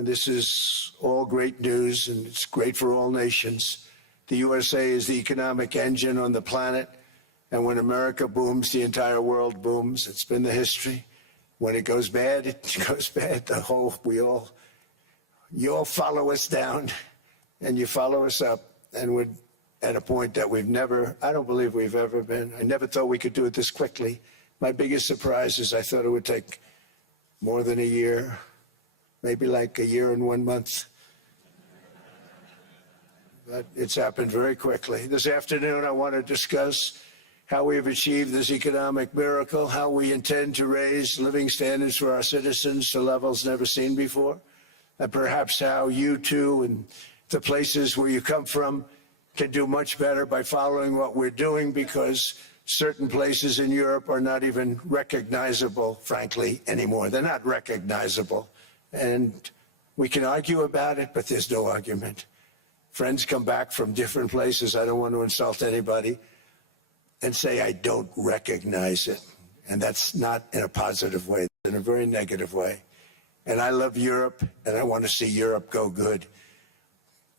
and this is all great news, and it's great for all nations. The USA is the economic engine on the planet, and when America booms, the entire world booms. It's been the history. When it goes bad, it goes bad. You all follow us down, and you follow us up, and we're at a point that I don't believe we've ever been. I never thought we could do it this quickly. My biggest surprise is I thought it would take more than a year, maybe like a year and 1 month. But it's happened very quickly. This afternoon, I want to discuss how we have achieved this economic miracle, how we intend to raise living standards for our citizens to levels never seen before, and perhaps how you too and the places where you come from can do much better by following what we're doing, because certain places in Europe are not even recognizable, frankly, anymore. They're not recognizable. And we can argue about it, but there's no argument. Friends come back from different places. I don't want to insult anybody and say I don't recognize it. And that's not in a positive way, in a very negative way. And I love Europe, and I want to see Europe go good,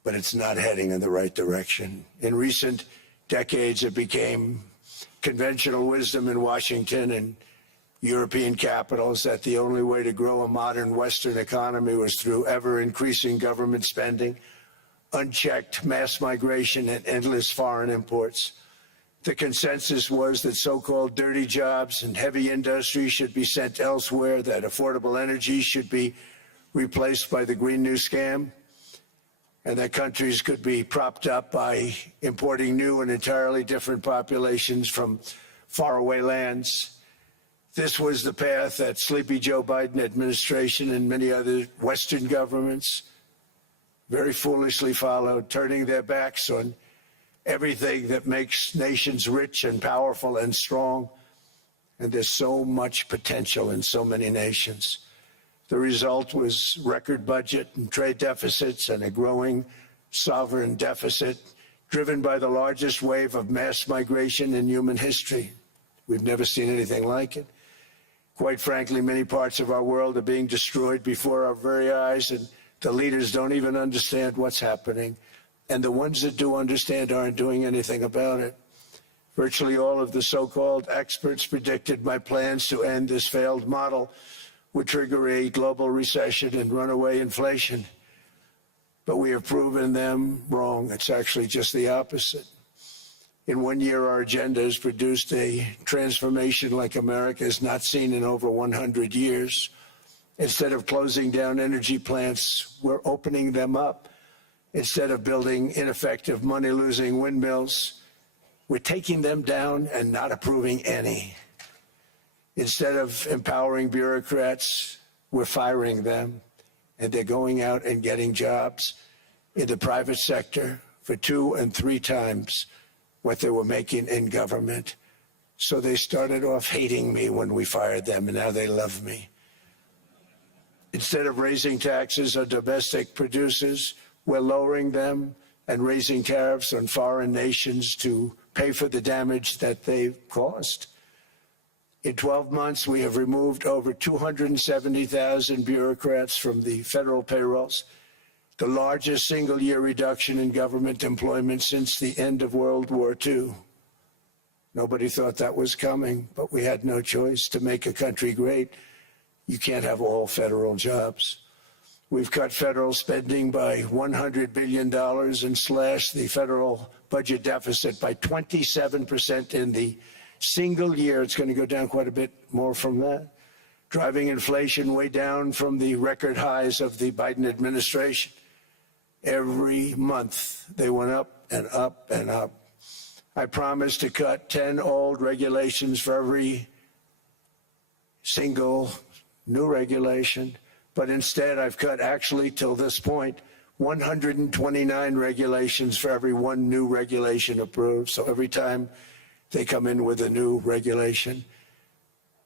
but it's not heading in the right direction. In recent decades, it became conventional wisdom in Washington and European capitals that the only way to grow a modern Western economy was through ever-increasing government spending, unchecked mass migration, and endless foreign imports. The consensus was that so-called dirty jobs and heavy industry should be sent elsewhere, that affordable energy should be replaced by the Green New Scam, and that countries could be propped up by importing new and entirely different populations from faraway lands. This was the path that sleepy Joe Biden administration and many other Western governments very foolishly followed, turning their backs on everything that makes nations rich and powerful and strong. And there's so much potential in so many nations. The result was record budget and trade deficits and a growing sovereign deficit driven by the largest wave of mass migration in human history. We've never seen anything like it. Quite frankly, many parts of our world are being destroyed before our very eyes, and the leaders don't even understand what's happening. And the ones that do understand aren't doing anything about it. Virtually all of the so-called experts predicted my plans to end this failed model would trigger a global recession and runaway inflation. But we have proven them wrong. It's actually just the opposite. In 1 year, our agenda has produced a transformation like America has not seen in over 100 years. Instead of closing down energy plants, we're opening them up. Instead of building ineffective, money-losing windmills, we're taking them down and not approving any. Instead of empowering bureaucrats, we're firing them, and they're going out and getting jobs in the private sector for 2 and 3 times what they were making in government. So they started off hating me when we fired them, and now they love me. Instead of raising taxes on domestic producers, we're lowering them and raising tariffs on foreign nations to pay for the damage that they've caused. In 12 months, we have removed over 270,000 bureaucrats from the federal payrolls, the largest single-year reduction in government employment since the end of World War II. Nobody thought that was coming, but we had no choice. To make a country great, you can't have all federal jobs. We've cut federal spending by $100 billion and slashed the federal budget deficit by 27% in the single year. It's going to go down quite a bit more from that, driving inflation way down from the record highs of the Biden administration. Every month, they went up and up and up. I promised to cut 10 old regulations for every single new regulation, but instead I've cut, actually till this point, 129 regulations for every one new regulation approved. So every time they come in with a new regulation,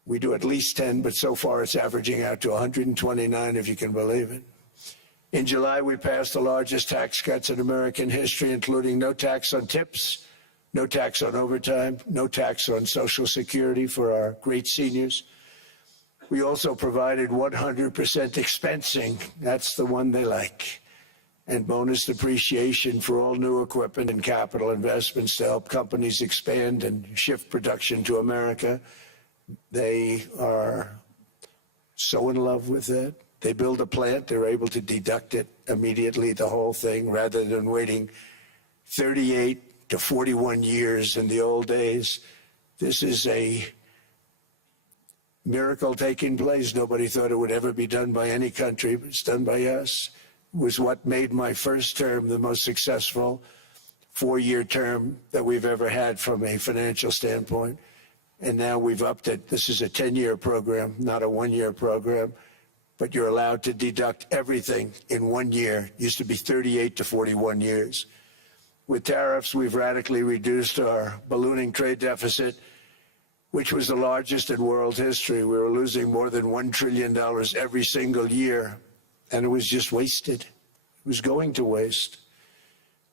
we do at least 10, but so far it's averaging out to 129, if you can believe it. In July, we passed the largest tax cuts in American history, including no tax on tips, no tax on overtime, no tax on Social Security for our great seniors. We also provided 100% expensing. That's the one they like. And bonus depreciation for all new equipment and capital investments to help companies expand and shift production to America. They are so in love with it. They build a plant, they're able to deduct it immediately, the whole thing, rather than waiting 38 to 41 years in the old days. This is a miracle taking place. Nobody thought it would ever be done by any country, but it's done by us. It was what made my first term the most successful four-year term that we've ever had from a financial standpoint. And now we've upped it. This is a 10-year program, not a one-year program. But you're allowed to deduct everything in 1 year. It used to be 38 to 41 years. With tariffs, we've radically reduced our ballooning trade deficit, which was the largest in world history. We were losing more than $1 trillion every single year, and it was just wasted. It was going to waste.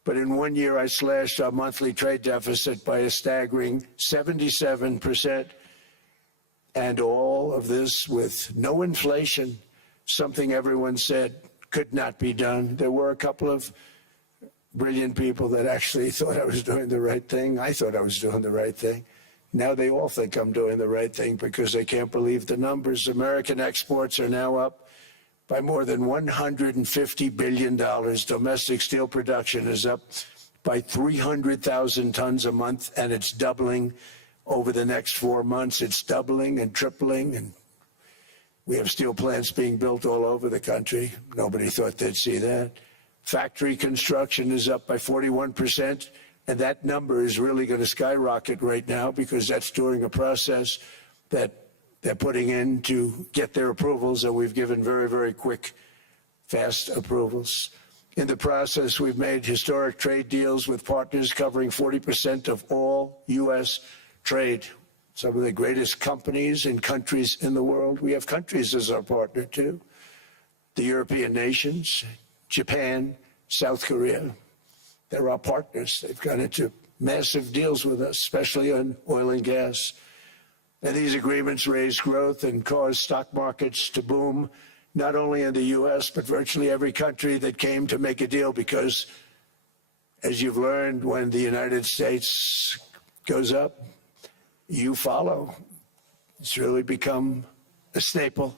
But in 1 year, I slashed our monthly trade deficit by a staggering 77%, and all of this with no inflation, something everyone said could not be done. There were a couple of brilliant people that actually thought I was doing the right thing. I thought I was doing the right thing. Now they all think I'm doing the right thing because they can't believe the numbers. American exports are now up by more than $150 billion. Domestic steel production is up by 300,000 tons a month, and it's doubling over the next 4 months. It's doubling and tripling, and we have steel plants being built all over the country. Nobody thought they'd see that. Factory construction is up by 41%, and that number is really going to skyrocket right now because that's during a process that they're putting in to get their approvals, and we've given very, very quick, fast approvals. In the process, we've made historic trade deals with partners covering 40% of all U.S. trade. Some of the greatest companies and countries in the world. We have countries as our partner, too. The European nations, Japan, South Korea. They're our partners. They've gone into massive deals with us, especially on oil and gas. And these agreements raise growth and cause stock markets to boom, not only in the U.S., but virtually every country that came to make a deal, because, as you've learned, when the United States goes up, you follow. It's really become a staple.